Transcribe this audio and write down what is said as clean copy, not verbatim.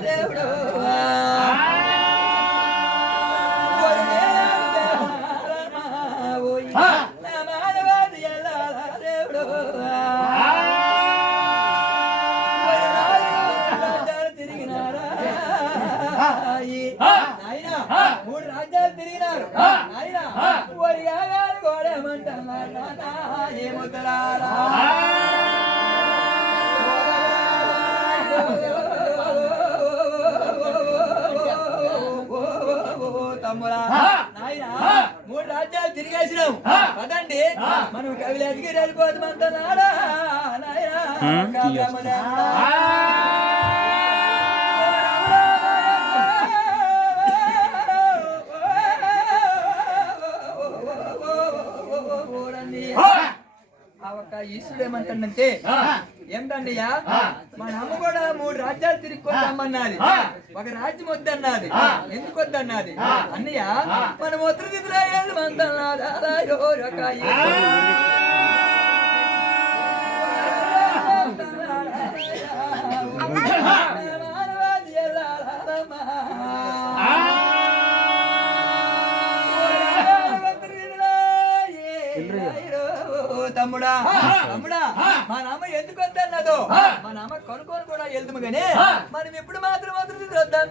దేవుడు మూడు రాజ్యాలు తిరిగినారు ఆయన ఒరిగాగారు గోడేమంటున్నారు ఏముతరారా తమ్ముడా నాయన మూడు రాజ్యాలు తిరిగేసినాం కదండి మనం కవిలేదికి వెళ్ళిపోతామంటున్నాడా నాయన ఈశ్వరుడు ఏమంటాడంటే ఏమిటండియా మా అమ్మ కూడా మూడు రాజ్యాలు తిరిగి కొద్దమ్మన్నది ఒక రాజ్యం వద్దన్నది ఎందుకు వద్దన్నది అన్నయ్య మన ఉత్తరదిద్రాయాలు మందన్నది తమ్ముడా తమ్ముడా మా నాన్న ఎందుకు వద్దన్నదో మా నాన్న కొనుక్కొని కూడా వెళ్తాము గానీ మనం ఎప్పుడు మాత్రం వద్దంత